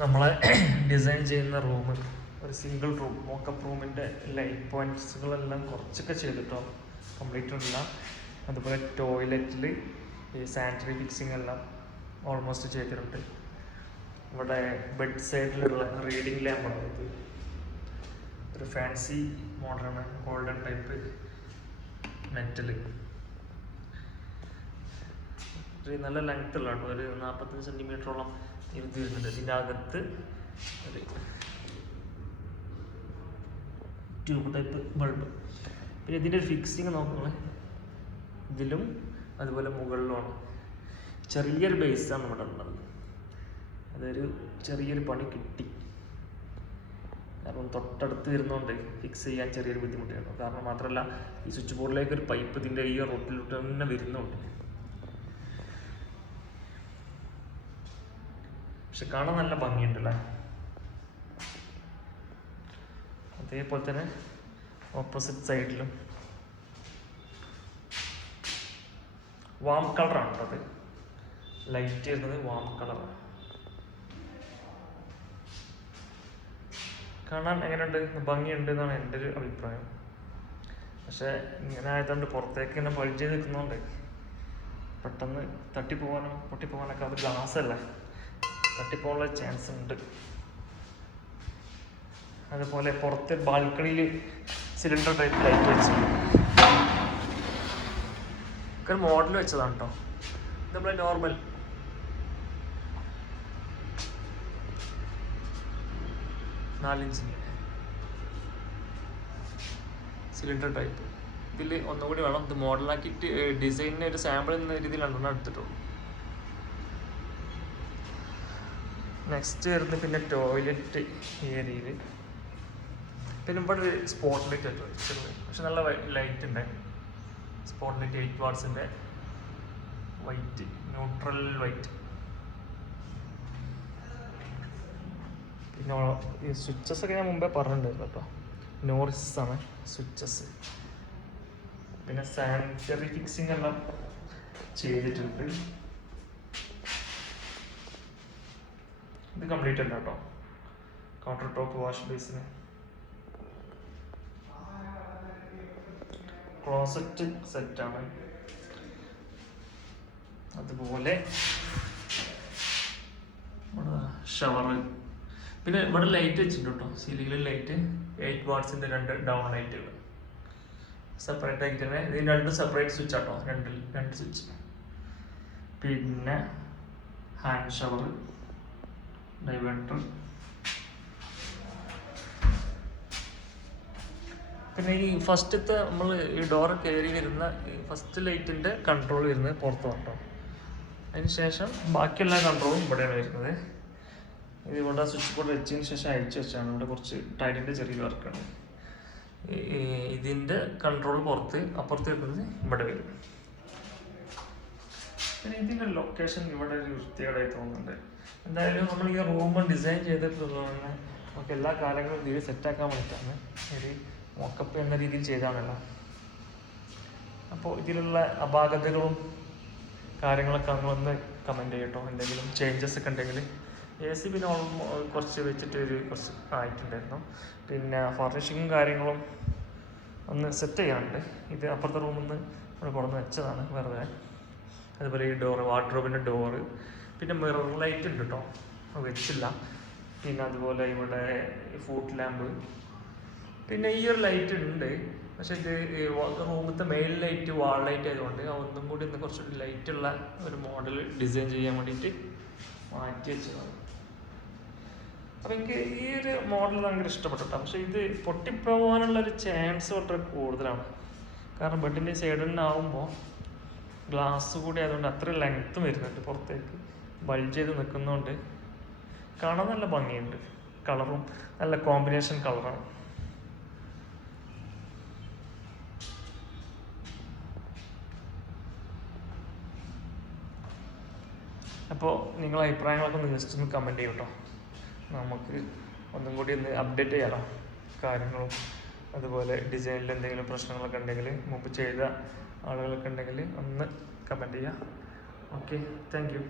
നമ്മളെ ഡിസൈൻ ചെയ്യുന്ന റൂം ഒരു സിംഗിൾ റൂം മോക്കപ്പ് റൂമിൻ്റെ ലൈറ്റ് പോയിൻറ്റ്സുകളെല്ലാം കുറച്ചൊക്കെ ചെയ്തിട്ടോ, കംപ്ലീറ്റ് ഇല്ല. അതുപോലെ ടോയ്ലറ്റിൽ ഈ സാനിറ്ററി ഫിക്സിംഗ് എല്ലാം ഓൾമോസ്റ്റ് ചെയ്തിട്ടുണ്ട്. ഇവിടെ ബെഡ് സൈഡിലുള്ള റീഡിങ് ലാമ്പാണ് ഇത്. ഒരു ഫാൻസി മോഡലാണ്, ഗോൾഡൻ ടൈപ്പ് മെറ്റൽ. നല്ല ലെങ്ത് ഉള്ള ഒരു 45 സെൻറ്റിമീറ്ററോളം ഇരുത്തി വരുന്നുണ്ട്. ഇതിൻ്റെ അകത്ത് ഒരു ട്യൂബ് ടൈപ്പ് ബൾബ്. പിന്നെ ഇതിൻ്റെ ഒരു ഫിക്സിങ് നോക്കുന്നത് ഇതിലും അതുപോലെ മുകളിലുമാണ്. ചെറിയൊരു ബേസാണ് ഇവിടെ ഉള്ളത്. അതൊരു ചെറിയൊരു പണി കിട്ടി. കാരണം തൊട്ടടുത്ത് വരുന്നതുകൊണ്ട് ഫിക്സ് ചെയ്യാൻ ചെറിയൊരു ബുദ്ധിമുട്ടായിരുന്നു. കാരണം മാത്രമല്ല ഈ സ്വിച്ച് ബോർഡിലേക്ക് ഒരു പൈപ്പ് ഇതിൻ്റെ ഈ റോട്ടിലോട്ട് തന്നെ വരുന്നുണ്ട്. പക്ഷെ കാണാൻ നല്ല ഭംഗിയുണ്ടല്ലേ. അതേപോലെ തന്നെ ഓപ്പോസിറ്റ് സൈഡിലും വാം കളറാണ് അത്. ലൈറ്റ് വരുന്നത് വാം കളറാണ്. കാണാൻ എങ്ങനെയുണ്ട്, ഭംഗിയുണ്ട് എന്നാണ് എൻ്റെ ഒരു അഭിപ്രായം. പക്ഷെ ഇങ്ങനെ ആയതുകൊണ്ട് പുറത്തേക്ക് ഇങ്ങനെ ബൾജ് ചെയ്ത് നിൽക്കുന്നതുകൊണ്ട് പെട്ടെന്ന് തട്ടിപ്പോകാനും പൊട്ടിപ്പോകാനൊക്കെ, അത് ഗ്ലാസ് അല്ലേ, തട്ടിപ്പോകാനുള്ള ചാൻസ് ഉണ്ട്. അതുപോലെ പുറത്ത് ബാൽക്കണിയിൽ സിലിണ്ടർ ടൈപ്പ് ലൈറ്റ് വെച്ചിട്ടുണ്ട്. ഒരു മോഡൽ വെച്ചതാണ് കേട്ടോ. നമ്മളെ നോർമൽ നാലിഞ്ചിൻ്റെ സിലിണ്ടർ ടൈപ്പ്. ഇതിൽ ഒന്നുകൂടി വേണം ഇത് മോഡലാക്കിയിട്ട് ഡിസൈനിന് ഒരു സാമ്പിൾ എന്ന രീതിയിൽ രണ്ടെണ്ണം എടുത്തിട്ടുള്ളൂ. നെക്സ്റ്റ് വരുന്നത് പിന്നെ ടോയ്ലറ്റ് ഏരിയയിൽ. പിന്നെ ഇവിടെ ഒരു സ്പോട്ട് ലൈറ്റ് ആയിട്ട് വെച്ചിട്ടുണ്ട്. പക്ഷെ നല്ല ലൈറ്റ് ഉണ്ട്. സ്പോട്ട് ലൈറ്റ് 8 വാട്ട്സിൻ്റെ വൈറ്റ്, ന്യൂട്രൽ വൈറ്റ്. പിന്നെ ഈ സ്വിച്ചസ് ഒക്കെ ഞാൻ മുമ്പേ പറഞ്ഞിട്ടുണ്ടായിരുന്നു കേട്ടോ. നോറിസ് ആണ് സ്വിച്ചസ്. പിന്നെ സാനിറ്ററി ഫിക്സിംഗ് എല്ലാം ചെയ്തിട്ടുണ്ട്. ഇത് കംപ്ലീറ്റ് അല്ല കേട്ടോ. കൗണ്ടർ ടോപ്പ്, വാഷ് ബേസിന്, ക്ലോസറ്റ് സെറ്റാണ്. അതുപോലെ ഷവർ. പിന്നെ ഇവിടെ ലൈറ്റ് വെച്ചിട്ടുണ്ട് കേട്ടോ. സീലിംഗിൽ ലൈറ്റ് 8 വാട്ട്സിൻ്റെ 2 ഡൗൺ ലൈറ്റുകൾ സെപ്പറേറ്റ് ആയിട്ട് തന്നെ. ഇതിന് 2 സെപ്പറേറ്റ് സ്വിച്ച് ആട്ടോ, 2 സ്വിച്ച്. പിന്നെ ഹാൻഡ് ഷവർ, ഡൈവേർട്ടർ. പിന്നെ ഈ ഫസ്റ്റത്തെ നമ്മൾ ഈ ഡോറ് കയറി വരുന്ന ഫസ്റ്റ് ലൈറ്റിൻ്റെ കൺട്രോൾ വരുന്നത് പുറത്ത് കേട്ടോ. അതിന് ശേഷം ബാക്കിയെല്ലാ കൺട്രോളും ഇവിടെയാണ് വരുന്നത്. ഇത് ഇവിടെ സ്വിച്ച് ബോർഡ് വെച്ചതിന് ശേഷം അയച്ചു വെച്ചാണ്. ഇവിടെ കുറച്ച് ടൈലിൻ്റെ ചെറിയ വർക്കാണ്. ഇതിൻ്റെ കൺട്രോൾ പുറത്ത്, അപ്പുറത്ത് വരുന്നത് ഇവിടെ വരും. പിന്നെ ഇതിൻ്റെ ലൊക്കേഷൻ ഇവിടെ ഒരു വൃത്തികേടായി തോന്നുന്നുണ്ട്. എന്തായാലും നമ്മൾ ഈ റൂം ഡിസൈൻ ചെയ്തിട്ടുള്ളതാണ്. നമുക്ക് എല്ലാ കാലങ്ങളും ഇതിൽ സെറ്റാക്കാൻ വേണ്ടിയിട്ടാണ്. ഒരു മോക്കപ്പ് എന്ന രീതിയിൽ ചെയ്താണല്ലോ. അപ്പോൾ ഇതിലുള്ള അപാകതകളും കാര്യങ്ങളൊക്കെ നമ്മളൊന്ന് കമൻറ്റ് ചെയ്യട്ടോ. എന്തെങ്കിലും ചേഞ്ചസ് ഒക്കെ ഉണ്ടെങ്കിൽ. AC പിന്നെ കുറച്ച് വെച്ചിട്ട് കുറച്ച് ആയിട്ടുണ്ടായിരുന്നു. പിന്നെ ഫർണിഷിങ്ങും കാര്യങ്ങളും ഒന്ന് സെറ്റ് ചെയ്യാനുണ്ട്. ഇത് അപ്പുറത്തെ റൂമിൽ നിന്ന് ഇവിടെ കൊണ്ടുവന്ന് വെച്ചതാണ് വെറുതെ. അതുപോലെ ഈ ഡോറ്, വാർഡ്രോബിൻ്റെ ഡോറ്. പിന്നെ മിറർ ലൈറ്റ് ഉണ്ട് കേട്ടോ, വെച്ചില്ല. പിന്നെ അതുപോലെ ഇവിടെ ഫുഡ് ലാമ്പ്. പിന്നെ ഈ ഒരു ലൈറ്റ് ഉണ്ട്, പക്ഷെ ഇത് റൂമത്തെ മെയിൻ ലൈറ്റ് വാൾ ലൈറ്റ് ആയതുകൊണ്ട് ഒന്നും കൂടി ഒന്ന് കുറച്ചുകൂടി ലൈറ്റുള്ള ഒരു മോഡൽ ഡിസൈൻ ചെയ്യാൻ വേണ്ടിയിട്ട് മാറ്റി വെച്ചതാണ്. അപ്പം എനിക്ക് ഈ ഒരു മോഡൽ ഭയങ്കര ഇഷ്ടപ്പെട്ടു. പക്ഷേ ഇത് പൊട്ടിപ്പോകാനുള്ളൊരു ചാൻസ് വളരെ കൂടുതലാണ്. കാരണം ബെഡിൻ്റെ സൈഡിൽ നിന്നാവുമ്പോൾ ഗ്ലാസ് കൂടി ആയതുകൊണ്ട് അത്ര ലെങ്ത്തും വരുന്നുണ്ട്. പുറത്തേക്ക് ബൾജ് ചെയ്ത് നിൽക്കുന്നതുകൊണ്ട് കാണാൻ നല്ല ഭംഗിയുണ്ട്. കളറും നല്ല കോമ്പിനേഷൻ കളറാണ്. അപ്പോൾ നിങ്ങളുടെ അഭിപ്രായങ്ങളൊക്കെ ഒന്ന് ജസ്റ്റ് ഒന്ന് കമൻറ്റ് ചെയ്യും കേട്ടോ. നമുക്ക് ഒന്നും കൂടി ഒന്ന് അപ്ഡേറ്റ് ചെയ്യാമല്ലോ കാര്യങ്ങളും. അതുപോലെ ഡിസൈനിൽ എന്തെങ്കിലും പ്രശ്നങ്ങളൊക്കെ ഉണ്ടെങ്കിൽ, മുമ്പ് ചെയ്ത ആളുകളൊക്കെ ഉണ്ടെങ്കിൽ ഒന്ന് കമൻറ്റ് ചെയ്യാം. Okay, thank you.